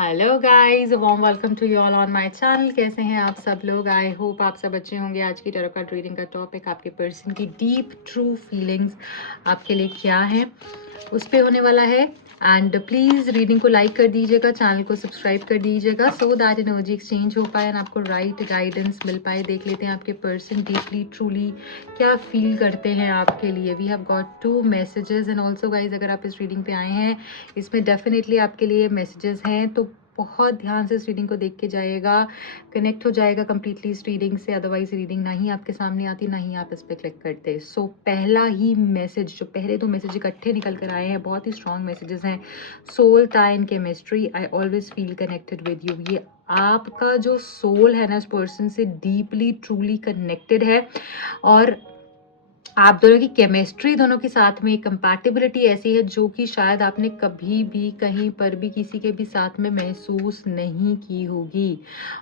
Hello guys, warm welcome to you all on my channel. कैसे हैं आप सब लोग? आई होप आप सब अच्छे होंगे। आज की टैरो कार्ड रीडिंग का टॉपिक आपके पर्सन की डीप ट्रू फीलिंग्स आपके लिए क्या है उस पे होने वाला है। एंड प्लीज़ रीडिंग को लाइक कर दीजिएगा, चैनल को सब्सक्राइब कर दीजिएगा सो दैट एनर्जी एक्सचेंज हो पाए एंड आपको राइट गाइडेंस मिल पाए। देख लेते हैं आपके पर्सन डीपली ट्रूली क्या फील करते हैं आपके लिए। We have got 2 messages and also guys, अगर आप इस रीडिंग पे आए हैं इसमें डेफिनेटली आपके लिए मैसेजेस हैं, तो बहुत ध्यान से इस रीडिंग को देख के जाइएगा, कनेक्ट हो जाएगा कंप्लीटली इस रीडिंग से। अदरवाइज रीडिंग ना ही आपके सामने आती, ना ही आप इस पर क्लिक करते। सो पहला ही मैसेज, जो पहले 2 मैसेज इकट्ठे निकल कर आए हैं, बहुत ही स्ट्रॉन्ग मैसेजेस हैं। Soul tie and chemistry, I always feel connected with you. ये आपका जो सोल है ना, इस पर्सन से डीपली ट्रूली कनेक्टेड है और आप दोनों की केमिस्ट्री, दोनों के साथ में कंपैटिबिलिटी ऐसी है जो कि शायद आपने कभी भी कहीं पर भी किसी के भी साथ में महसूस नहीं की होगी।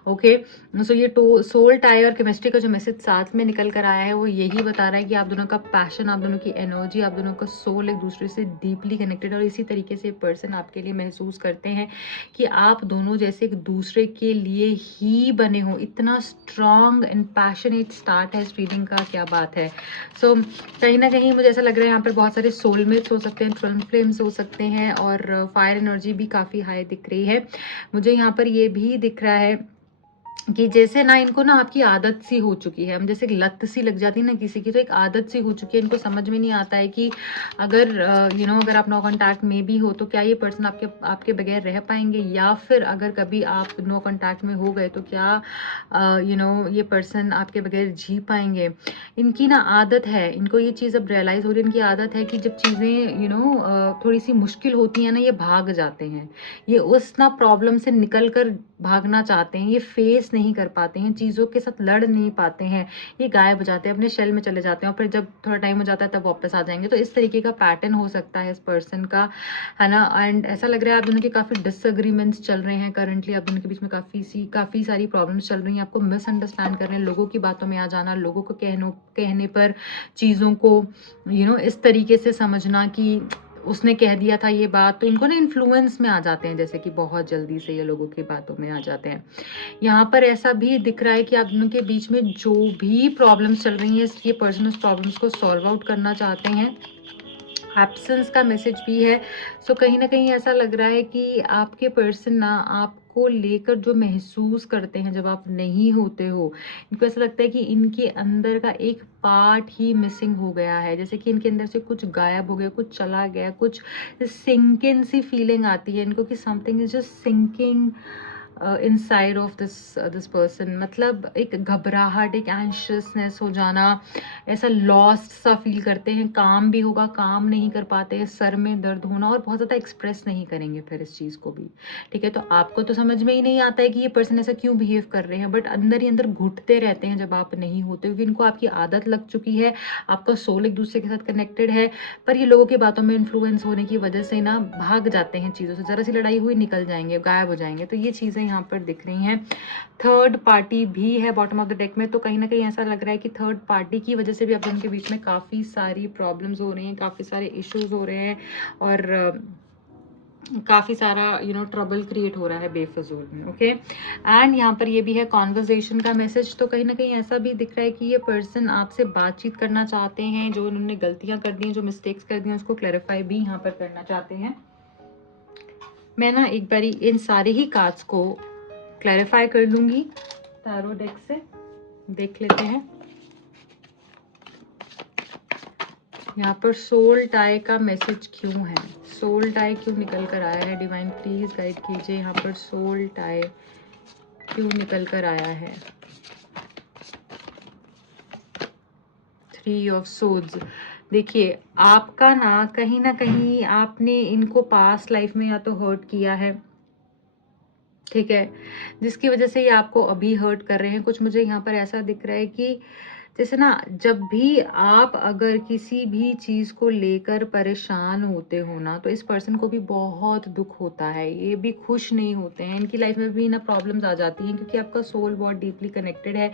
ओके, सो ये सोल टाई और केमिस्ट्री का जो मैसेज साथ में निकल कर आया है वो यही बता रहा है कि आप दोनों का पैशन, आप दोनों की एनर्जी, आप दोनों का सोल एक दूसरे से डीपली कनेक्टेड है। और इसी तरीके से पर्सन आपके लिए महसूस करते हैं कि आप दोनों जैसे एक दूसरे के लिए ही बने हो। इतना स्ट्रॉन्ग एंड पैशनेट स्टार्ट है इस रीडिंग का, क्या बात है। सो कहीं ना कहीं मुझे ऐसा लग रहा है यहाँ पर बहुत सारे सोलमेट्स हो सकते हैं, ट्विन फ्लेम्स हो सकते हैं और फायर एनर्जी भी काफ़ी हाई दिख रही है। मुझे यहाँ पर ये भी दिख रहा है कि जैसे ना इनको ना आपकी आदत सी हो चुकी है। हम जैसे लत सी लग जाती है ना किसी की, तो एक आदत सी हो चुकी है। इनको समझ में नहीं आता है कि अगर अगर आप नो कांटेक्ट में भी हो तो क्या ये पर्सन आपके बगैर रह पाएंगे, या फिर अगर कभी आप नो कांटेक्ट में हो गए तो क्या ये पर्सन आपके बगैर जी पाएंगे। इनकी ना आदत है, इनको ये चीज़ अब रियलाइज़ हो रही है, इनकी आदत है कि जब चीज़ें थोड़ी सी मुश्किल होती हैं ना, ये भाग जाते हैं। ये उस ना प्रॉब्लम से निकल कर भागना चाहते हैं, ये फेस नहीं कर पाते हैं, चीज़ों के साथ लड़ नहीं पाते हैं, ये गायब हो जाते हैं, अपने शेल में चले जाते हैं और फिर जब थोड़ा टाइम हो जाता है तब वापस आ जाएंगे। तो इस तरीके का पैटर्न हो सकता है इस पर्सन का, है ना। एंड ऐसा लग रहा है आप दोनों के काफ़ी डिसएग्रीमेंट्स चल रहे हैं करंटली, आप दोनों के बीच में काफ़ी सारी प्रॉब्लम्स चल रही हैं। आपको मिसअंडरस्टैंड कर रहे हैं, लोगों की बातों में आ जाना, लोगों को कहने पर चीज़ों को इस तरीके से समझना कि उसने कह दिया था ये बात, तो इनको ना इन्फ्लुएंस में आ जाते हैं, जैसे कि बहुत जल्दी से ये लोगों की बातों में आ जाते हैं। यहाँ पर ऐसा भी दिख रहा है कि आप दोनों के बीच में जो भी प्रॉब्लम्स चल रही हैं, ये पर्सन उस प्रॉब्लम्स को सॉल्व आउट करना चाहते हैं। एब्सेंस का मैसेज भी है। सो कहीं ना कहीं ऐसा लग रहा है कि आपके पर्सन ना आपको लेकर जो महसूस करते हैं जब आप नहीं होते हो, इनको ऐसा लगता है कि इनके अंदर का एक पार्ट ही मिसिंग हो गया है, जैसे कि इनके अंदर से कुछ गायब हो गया, कुछ चला गया, कुछ सिंकिंग सी फीलिंग आती है इनको कि something is just sinking inside of this person. मतलब एक घबराहट, एक एंशियसनेस हो जाना, ऐसा लॉस्ट सा फील करते हैं। काम भी होगा, काम नहीं कर पाते हैं, सर में दर्द होना और बहुत ज़्यादा एक्सप्रेस नहीं करेंगे फिर इस चीज़ को भी। ठीक है, तो आपको तो समझ में ही नहीं आता है कि ये पर्सन ऐसा क्यों बिहेव कर रहे हैं, बट अंदर ही अंदर घुटते रहते हैं जब आप नहीं होते, क्योंकि इनको आपकी आदत लग चुकी है, आपका सोल एक दूसरे के साथ कनेक्टेड है। पर ये लोगों की बातों में इन्फ्लुएंस होने की वजह से ना भाग जाते हैं चीज़ों से, ज़रा सी लड़ाई हुई निकल जाएंगे, गायब हो जाएंगे। तो ये चीज़ें यहाँ पर दिख रही हैं। थर्ड पार्टी भी है बॉटम ऑफ द डेक में, तो कहीं ना कहीं ऐसा लग रहा है कि थर्ड पार्टी की वजह से भी आप दोनों के बीच में काफ़ी सारी प्रॉब्लम्स हो रही हैं, काफ़ी सारे इश्यूज हो रहे हैं और काफ़ी सारा ट्रबल क्रिएट हो रहा है बेफजूल में। ओके, एंड यहाँ पर ये भी है कॉन्वर्जेशन का मैसेज। तो कहीं ना कहीं ऐसा भी दिख रहा है कि ये पर्सन आपसे बातचीत करना चाहते हैं, जो उन्होंने गलतियां कर दी हैं, जो मिस्टेक्स कर दी हैं, उसको क्लैरिफाई भी यहाँ पर करना चाहते हैं। मैं ना एक बारी इन सारे ही कार्ड्स को क्लैरिफाई कर लूंगी टैरो डेक से, देख लेते हैं। यहाँ पर सोल टाई का मैसेज क्यों है, सोल टाई क्यों निकल कर आया है, डिवाइन प्लीज गाइड कीजिए। यहाँ पर सोल टाई क्यों निकल कर आया है। 3 ऑफ सोड्स, देखिए आपका ना कहीं आपने इनको पास्ट लाइफ में या तो हर्ट किया है, ठीक है, जिसकी वजह से ये आपको अभी हर्ट कर रहे हैं। कुछ मुझे यहाँ पर ऐसा दिख रहा है कि जैसे ना जब भी आप अगर किसी भी चीज़ को लेकर परेशान होते हो ना, तो इस पर्सन को भी बहुत दुख होता है, ये भी खुश नहीं होते हैं, इनकी लाइफ में भी ना प्रॉब्लम्स आ जाती हैं क्योंकि आपका सोल बहुत डीपली कनेक्टेड है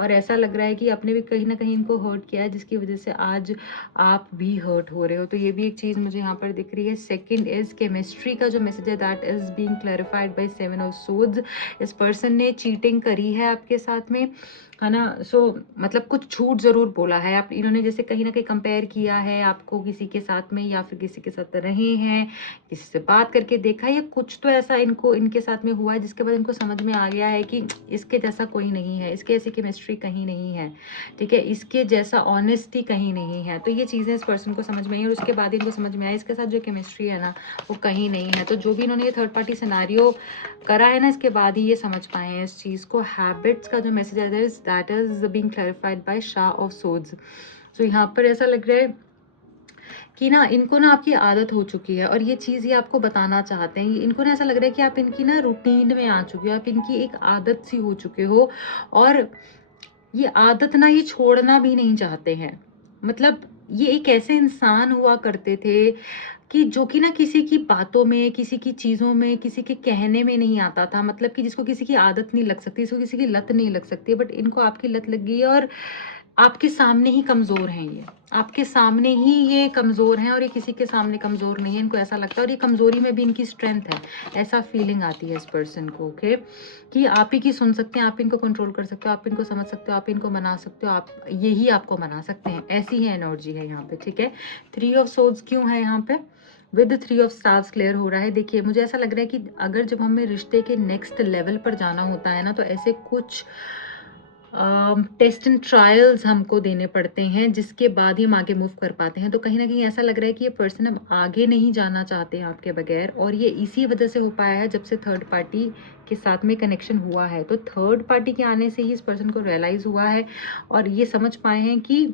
और ऐसा लग रहा है कि आपने भी कहीं ना कहीं इनको हर्ट किया है जिसकी वजह से आज आप भी हर्ट हो रहे हो। तो ये भी एक चीज़ मुझे यहाँ पर दिख रही है। सेकेंड इज केमिस्ट्री का जो मैसेज है that is being clarified by 7 of swords. इस पर्सन ने चीटिंग करी है आपके साथ में, है ना। सो मतलब कुछ झूठ ज़रूर बोला है आप, इन्होंने जैसे कहीं ना कहीं कंपेयर किया है आपको किसी के साथ में, या फिर किसी के साथ रहे हैं, किसी से बात करके देखा है, या कुछ तो ऐसा इनको इनके साथ में हुआ है जिसके बाद इनको समझ में आ गया है कि इसके जैसा कोई नहीं है, इसके ऐसी केमिस्ट्री कहीं नहीं है, ठीक है, इसके जैसा ऑनेस्टी कहीं नहीं है। तो ये चीज़ें इस पर्सन को समझ में आई और उसके बाद इनको समझ में आया इसके साथ जो केमिस्ट्री है ना वो कहीं नहीं है। तो जो भी इन्होंने ये थर्ड पार्टी सिनारियो करा है ना, इसके बाद ही ये समझ पाए हैं इस चीज़ को। हैबिट्स का जो मैसेज है that is being clarified by शाह ऑफ सोर्ड्स। तो यहाँ पर ऐसा लग रहा है कि ना इनको ना आपकी आदत हो चुकी है और ये चीज़ ये आपको बताना चाहते हैं। इनको ना ऐसा लग रहा है कि आप इनकी ना रूटीन में आ चुके हो, आप इनकी एक आदत सी हो चुके हो और ये आदत ना ये छोड़ना भी नहीं चाहते हैं। मतलब ये एक ऐसे इंसान हुआ करते थे कि जो कि ना किसी की बातों में, किसी की चीज़ों में, किसी के कहने में नहीं आता था। मतलब कि जिसको किसी की आदत नहीं लग सकती, जिसको किसी की लत नहीं लग सकती, बट इनको आपकी लत लग गई है और आपके सामने ही कमज़ोर हैं ये। आपके सामने ही ये कमज़ोर हैं और ये किसी के सामने कमज़ोर नहीं है, इनको ऐसा लगता है। और ये कमज़ोरी में भी इनकी स्ट्रेंथ है, ऐसा फीलिंग आती है इस पर्सन को, ओके, कि आप ही की सुन सकते हैं, आप इनको कंट्रोल कर सकते हो, आप इनको समझ सकते हो, आप इनको मना सकते हो, आप यही आपको मना सकते हैं, ऐसी ही एनर्जी है यहाँ पे, ठीक है। 3 ऑफ सोर्ड्स क्यों है यहाँ पे? विद 3 ऑफ स्टार्स क्लियर हो रहा है। देखिए मुझे ऐसा लग रहा है कि अगर जब हमें रिश्ते के नेक्स्ट लेवल पर जाना होता है ना, तो ऐसे कुछ टेस्ट एंड ट्रायल्स हमको देने पड़ते हैं जिसके बाद ही हम आगे मूव कर पाते हैं। तो कहीं ना कहीं ऐसा लग रहा है कि ये पर्सन अब आगे नहीं जाना चाहते हैं आपके बगैर, और ये इसी वजह से हो पाया है जब से थर्ड पार्टी के साथ में कनेक्शन हुआ है। तो थर्ड पार्टी के आने से ही इस पर्सन को रियलाइज हुआ है और ये समझ पाए हैं कि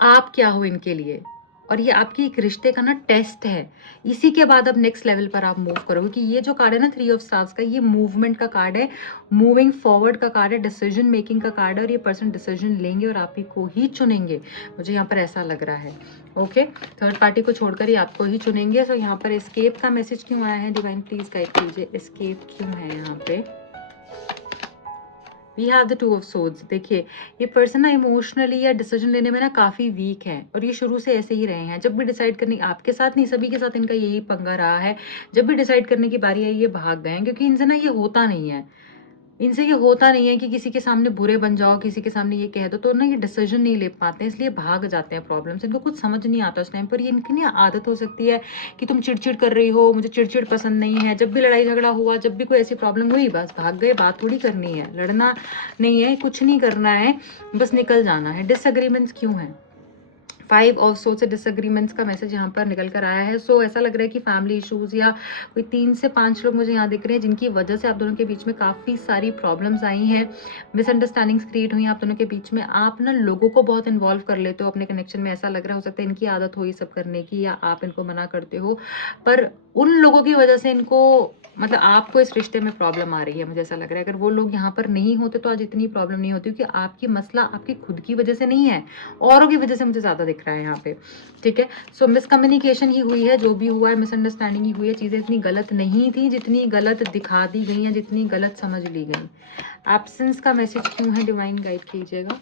आप क्या हो इनके लिए, और ये आपके एक रिश्ते का ना टेस्ट है। इसी के बाद अब नेक्स्ट लेवल पर आप मूव करोगे कि ये जो कार्ड है ना 3 ऑफ स्टार्स का, ये मूवमेंट का कार्ड है, मूविंग फॉरवर्ड का कार्ड है, डिसीजन मेकिंग का कार्ड है, और ये पर्सन डिसीजन लेंगे और आप ही को ही चुनेंगे। मुझे यहाँ पर ऐसा लग रहा है, ओके। थर्ड पार्टी को छोड़कर ही आपको ही चुनेंगे। तो यहाँ पर एस्केप का मैसेज क्यों आया है? डिवाइन प्लीज गाइड कीजिए, एस्केप क्यों है यहाँ पे? We have the 2 of swords. देखिए ये पर्सन ना इमोशनली या डिसीजन लेने में ना काफ़ी वीक है और ये शुरू से ऐसे ही रहे हैं। जब भी डिसाइड करने, आपके साथ नहीं सभी के साथ इनका यही पंगा रहा है, जब भी डिसाइड करने की बारी आई ये भाग गए हैं, क्योंकि इनसे ना ये होता नहीं है। इनसे ये होता नहीं है कि किसी के सामने बुरे बन जाओ, किसी के सामने ये कह दो, तो ना ये डिसीजन नहीं ले पाते हैं, इसलिए भाग जाते हैं प्रॉब्लम से। इनको कुछ समझ नहीं आता उस टाइम पर। ये इनकी ना आदत हो सकती है कि तुम चिड़चिड़ कर रही हो, मुझे चिड़चिड़ पसंद नहीं है। जब भी लड़ाई झगड़ा हुआ, जब भी कोई ऐसी प्रॉब्लम हुई, बस भाग गए। बात थोड़ी करनी है, लड़ना नहीं है, कुछ नहीं करना है, बस निकल जाना है। डिसएग्रीमेंट्स क्यों है? 5 ऑफ सोर्ड्स से डिसएग्रीमेंट्स का मैसेज यहाँ पर निकल कर आया है। सो ऐसा लग रहा है कि फैमिली इश्यूज या कोई 3 से 5 लोग मुझे यहाँ दिख रहे हैं जिनकी वजह से आप दोनों के बीच में काफ़ी सारी प्रॉब्लम्स आई हैं, मिसअंडरस्टैंडिंग्स क्रिएट हुई हैं आप दोनों के बीच में। आप ना लोगों को बहुत इन्वॉल्व कर लेते हो अपने कनेक्शन में, ऐसा लग रहा हो सकता है इनकी आदत हो ये सब करने की या आप इनको मना करते हो, पर उन लोगों की वजह से इनको, मतलब आपको इस रिश्ते में प्रॉब्लम आ रही है। मुझे ऐसा लग रहा है अगर वो लोग यहाँ पर नहीं होते तो आज इतनी प्रॉब्लम नहीं होती, क्योंकि आपकी मसला आपकी खुद की वजह से नहीं है, औरों की वजह से मुझे ज़्यादा दिख रहा है यहाँ पे, ठीक है। सो मिसकम्युनिकेशन ही हुई है, जो भी हुआ है मिसअंडरस्टैंडिंग ही हुई है। चीज़ें इतनी गलत नहीं थी जितनी गलत दिखा दी गई हैं, जितनी गलत समझ ली गई। एब्सेंस का मैसेज क्यों है? डिवाइन गाइड कीजिएगा।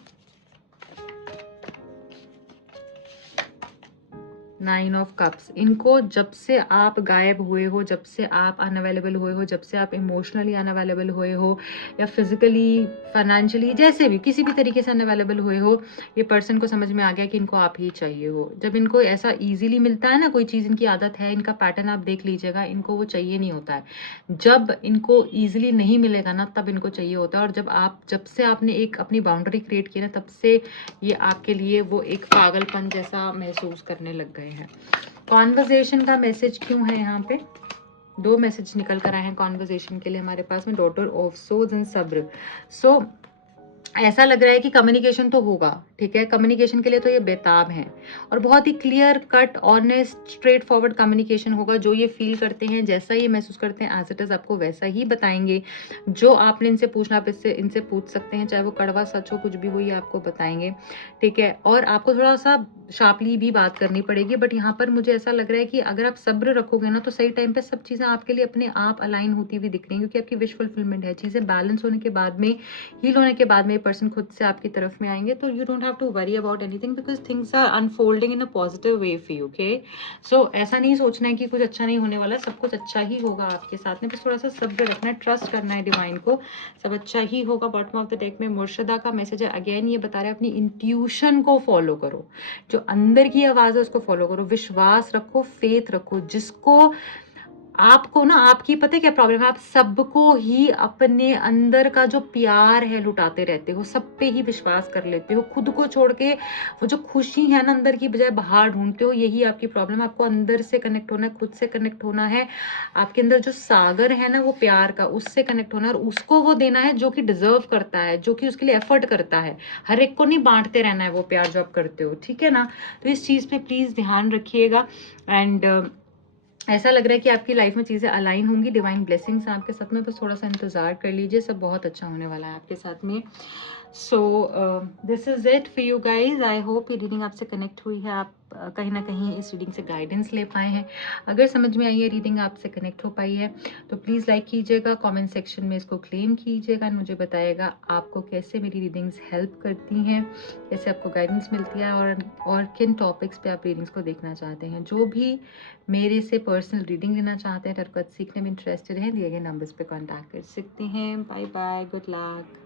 9 ऑफ कप्स। इनको जब से आप गायब हुए हो, जब से आप अनअवेलेबल हुए हो, जब से आप इमोशनली अनअवेलेबल हुए हो या फिजिकली, फाइनेंशियली, जैसे भी किसी भी तरीके से अनअवेलेबल हुए हो, ये पर्सन को समझ में आ गया कि इनको आप ही चाहिए हो। जब इनको ऐसा इजीली मिलता है ना कोई चीज़, इनकी आदत है, इनका पैटर्न आप देख लीजिएगा, इनको वो चाहिए नहीं होता है। जब इनको ईजिली नहीं मिलेगा ना तब इनको चाहिए होता है। और जब से आपने एक अपनी बाउंड्री क्रिएट की ना, तब से ये आपके लिए वो एक पागलपन जैसा महसूस करने लग गए हैं। कॉन्वर्जेशन का मैसेज क्यों है यहाँ पे? 2 मैसेज निकल कर आए हैं कॉन्वर्जेशन के लिए हमारे पास में, डॉटर ऑफ सोर्ड्स एंड सब्र। सो ऐसा लग रहा है कि कम्युनिकेशन तो होगा, ठीक है। कम्युनिकेशन के लिए तो ये बेताब हैं और बहुत ही clear cut, honest, straightforward communication होगा। जो ये फील करते हैं, जैसा ये महसूस करते हैं, एज इट इज़ आपको वैसा ही बताएंगे। जो आपने इनसे पूछना, आप इससे इनसे पूछ सकते हैं, चाहे वो कड़वा सच हो, कुछ भी हो, ये आपको बताएंगे। ठीक है। और आपको थोड़ा सा शार्पली भी बात करनी पड़ेगी, बट यहाँ पर मुझे ऐसा लग रहा है कि अगर आप सब्र रखोगे ना, तो सही टाइम पे सब चीज़ें आपके लिए अपने आप अलाइन होती हुई दिख रही हैं, क्योंकि आपकी विश फुलफिलमेंट है। चीज़ें बैलेंस होने के बाद में, हील होने के बाद में, ये पर्सन खुद से आपकी तरफ में आएंगे। तो you don't have to worry about anything, because things are unfolding in a positive way for you. Okay, so ऐसा नहीं सोचना है कि कुछ अच्छा नहीं होने वाला, सब कुछ अच्छा ही होगा आपके साथ में। बस थोड़ा सा सब्र रखना है, ट्रस्ट करना है डिवाइन को, सब अच्छा ही होगा। बॉटम ऑफ द डेक में मुर्शदा का मैसेज है। अगेन ये बता रहे हैं अपनी इंट्यूशन को फॉलो करो, जो अंदर की आवाज़ है उसको फॉलो करो, विश्वास रखो, फेथ रखो। जिसको आपको ना, आपकी पता है क्या प्रॉब्लम है, आप सबको ही अपने अंदर का जो प्यार है लुटाते रहते हो, सब पे ही विश्वास कर लेते हो, खुद को छोड़ के वो जो खुशी है ना अंदर की, बजाय बाहर ढूंढते हो। यही आपकी प्रॉब्लम है। आपको अंदर से कनेक्ट होना है, खुद से कनेक्ट होना है। आपके अंदर जो सागर है ना वो प्यार का, उससे कनेक्ट होना है और उसको वो देना है जो कि डिजर्व करता है, जो कि उसके लिए एफर्ट करता है। हर एक को नहीं बांटते रहना है वो प्यार जो आप करते हो, ठीक है ना। तो इस चीज़ पे प्लीज़ ध्यान रखिएगा। एंड ऐसा लग रहा है कि आपकी लाइफ में चीज़ें अलाइन होंगी, डिवाइन ब्लेसिंग्स हैं आपके साथ में। बस थोड़ा सा इंतज़ार कर लीजिए, सब बहुत अच्छा होने वाला है आपके साथ में। So this is it for you guys. I hope ये रीडिंग आपसे कनेक्ट हुई है, आप कहीं ना कहीं इस रीडिंग से गाइडेंस ले पाए हैं। अगर समझ में आई है रीडिंग, आपसे कनेक्ट हो पाई है, तो प्लीज़ लाइक कीजिएगा, कमेंट सेक्शन में इसको क्लेम कीजिएगा, मुझे बताइएगा आपको कैसे मेरी रीडिंग्स हेल्प करती हैं, कैसे आपको गाइडेंस मिलती है, और किन टॉपिक्स पे आप रीडिंग्स को देखना चाहते हैं। जो भी मेरे से पर्सनल रीडिंग लेना चाहते हैं, टरकत सीखने में इंटरेस्टेड हैं, दिए गए नंबर्स पे कॉन्टैक्ट कर सकते हैं। Bye bye, good luck.